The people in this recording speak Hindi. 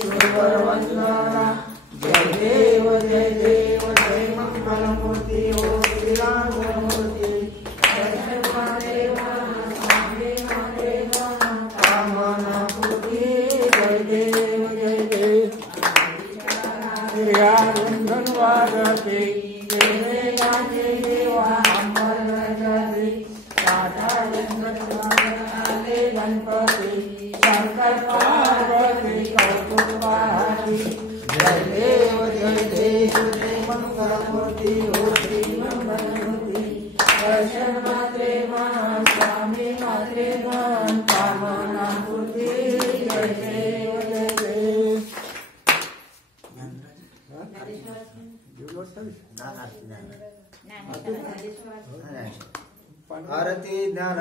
सुरवरवंदना जय देव जय मंगलमूर्ति ओ श्री राम मूर्ति कामना पूर्ति जय देव धन्यवाद गणपति शंकर पार्वती कौतुकवासी जय देव जय मंगलमूर्ति ओ श्री मंगलमूर्ति दर्शन मात्रे मान स्वामी मात्रे मान कामना पूर्ति जय देव आरती ज्ञान